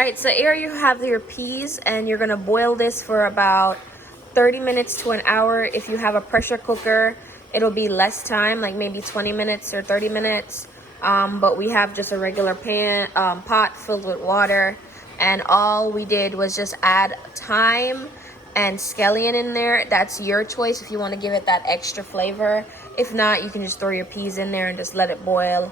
right, so here you have your peas, and you're gonna boil this for about 30 minutes to an hour. If you have a pressure cooker, it'll be less time, like maybe 20 minutes or 30 minutes. But we have just a regular pot filled with water, and all we did was just add thyme and scallion in there. That's your choice if you want to give it that extra flavor. If not, you can just throw your peas in there and just let it boil.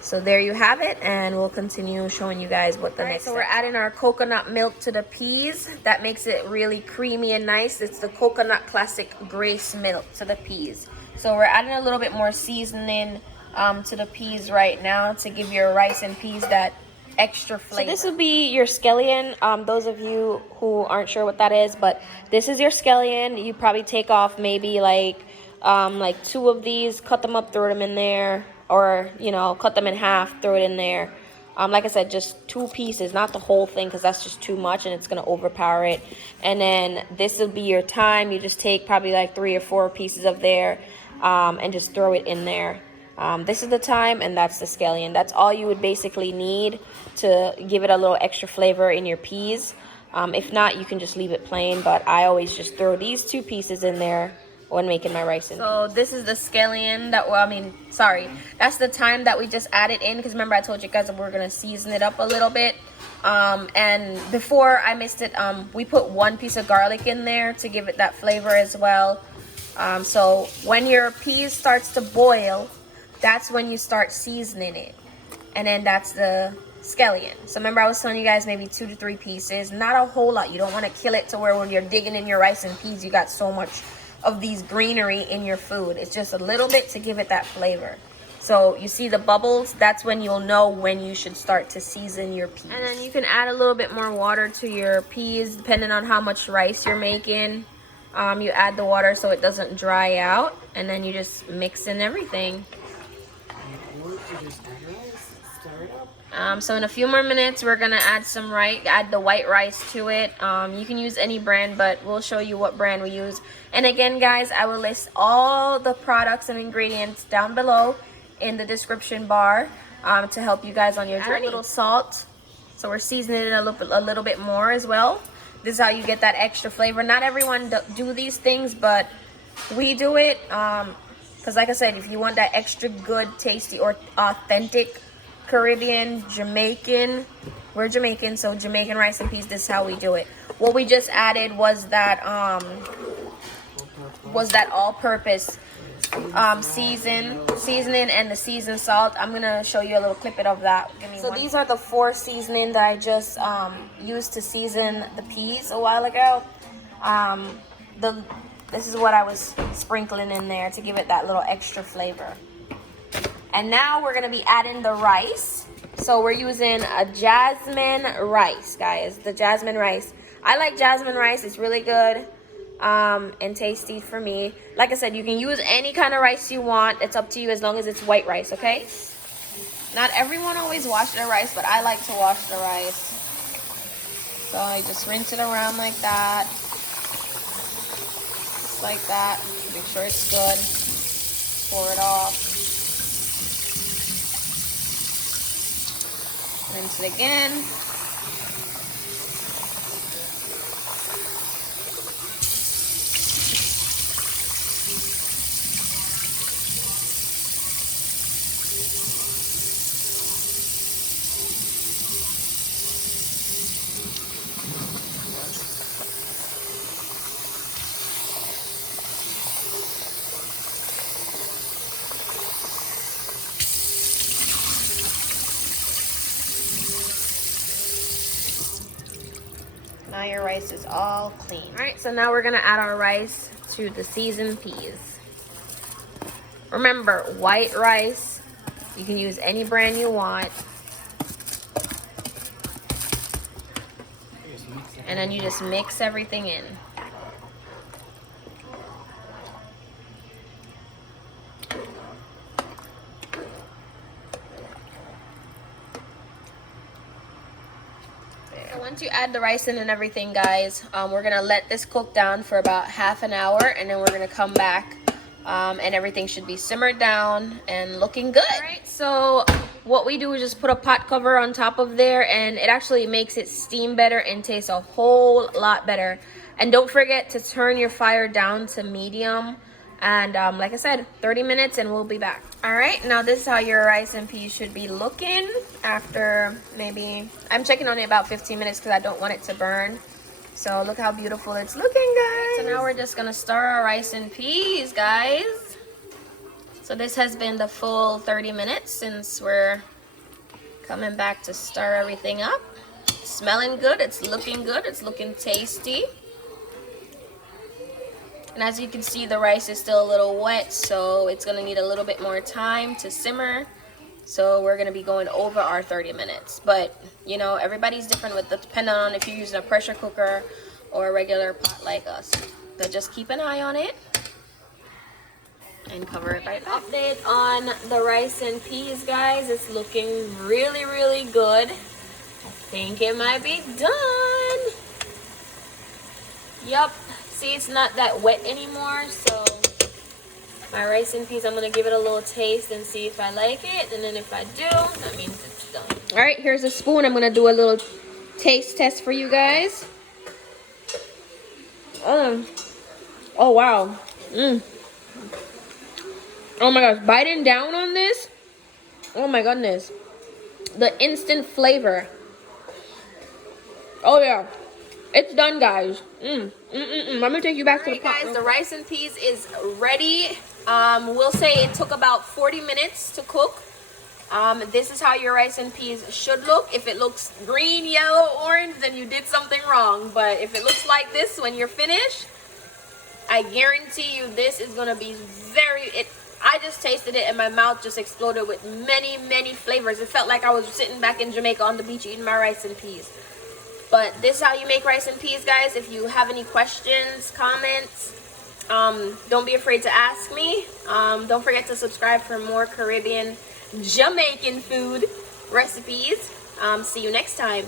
So there you have it, and we'll continue showing you guys what the next step. So we're adding our coconut milk to the peas. That makes it really creamy and nice. It's the coconut classic grace milk to the peas. So we're adding a little bit more seasoning to the peas right now to give your rice and peas that extra flavor. So this will be your scallion. Those of you who aren't sure what that is, but this is your scallion. You probably take off maybe like 2 of these, cut them up, throw them in there, or you know, cut them in half, throw it in there. Like I said, just 2 pieces, not the whole thing, because that's just too much and it's gonna overpower it. And then this will be your thyme. You just take probably like 3 or 4 pieces of there, and just throw it in there. This is the thyme, and that's the scallion. That's all you would basically need to give it a little extra flavor in your peas. If not, you can just leave it plain, but I always just throw these 2 pieces in there when making my rice and peas. So this is the scallion that, that's the thyme that we just added in, because remember I told you guys that we're gonna season it up a little bit. And before I missed it, we put 1 piece of garlic in there to give it that flavor as well. So when your peas starts to boil, that's when you start seasoning it. And then that's the scallion. So remember I was telling you guys maybe 2 to 3 pieces, not a whole lot. You don't want to kill it to where when you're digging in your rice and peas, you got so much of these greenery in your food. It's just a little bit to give it that flavor. So you see the bubbles, that's when you'll know when you should start to season your peas. And then you can add a little bit more water to your peas depending on how much rice you're making. You add the water so it doesn't dry out, and then you just mix in everything. So in a few more minutes, we're gonna add some add the white rice to it. You can use any brand, but we'll show you what brand we use. And again, guys, I will list all the products and ingredients down below in the description bar to help you guys on your journey. Add a little salt, so we're seasoning it a little bit more as well. This is how you get that extra flavor. Not everyone do these things, but we do it because, like I said, if you want that extra good, tasty, or authentic Caribbean, Jamaican, we're Jamaican, so Jamaican rice and peas, this is how we do it. What we just added was that all-purpose seasoning and the seasoned salt. I'm gonna show you a little clip of that. So these are the 4 seasoning that I just used to season the peas a while ago. This is what I was sprinkling in there to give it that little extra flavor. And now we're gonna be adding the rice. So we're using a jasmine rice, guys. The jasmine rice. I like jasmine rice. It's really good and tasty for me. Like I said, you can use any kind of rice you want. It's up to you as long as it's white rice, okay? Not everyone always wash their rice, but I like to wash the rice. So I just rinse it around like that. Just like that. Make sure it's good. Pour it off. Rinse it again. Now your rice is all clean. All right, so now we're gonna add our rice to the seasoned peas. Remember, white rice. You can use any brand you want. And then you just mix everything in. Once you add the rice in and everything, guys, we're gonna let this cook down for about half an hour, and then we're gonna come back and everything should be simmered down and looking good. All right, so what we do is just put a pot cover on top of there, and it actually makes it steam better and taste a whole lot better. And don't forget to turn your fire down to medium. And like I said, 30 minutes and we'll be back. All right, now this is how your rice and peas should be looking after maybe, I'm checking on it about 15 minutes because I don't want it to burn. So look how beautiful it's looking, guys. So now we're just gonna stir our rice and peas, guys. So this has been the full 30 minutes since we're coming back to stir everything up. It's smelling good, it's looking good, it's looking tasty. And as you can see, the rice is still a little wet, so it's gonna need a little bit more time to simmer. So we're gonna be going over our 30 minutes. But you know, everybody's different with the, depending on if you're using a pressure cooker or a regular pot like us. So just keep an eye on it and cover it right back. Update on the rice and peas, guys. It's looking really, really good. I think it might be done. Yup. See, it's not that wet anymore, so my rice and peas, I'm gonna give it a little taste and see if I like it, and then if I do, that means it's done. All right, here's a spoon. I'm gonna do a little taste test for you guys. Oh wow. Oh my gosh, biting down on this. Oh my goodness, the instant flavor. Oh yeah. It's done, guys. Let me take you back to the pot. Guys, the rice and peas is ready. We'll say it took about 40 minutes to cook. This is how your rice and peas should look. If it looks green, yellow, orange, then you did something wrong. But if it looks like this when you're finished, I guarantee you this is gonna be I just tasted it and my mouth just exploded with many, many flavors. It felt like I was sitting back in Jamaica on the beach eating my rice and peas. But this is how you make rice and peas, guys. If you have any questions, comments, don't be afraid to ask me. Don't forget to subscribe for more Caribbean, Jamaican food recipes. See you next time.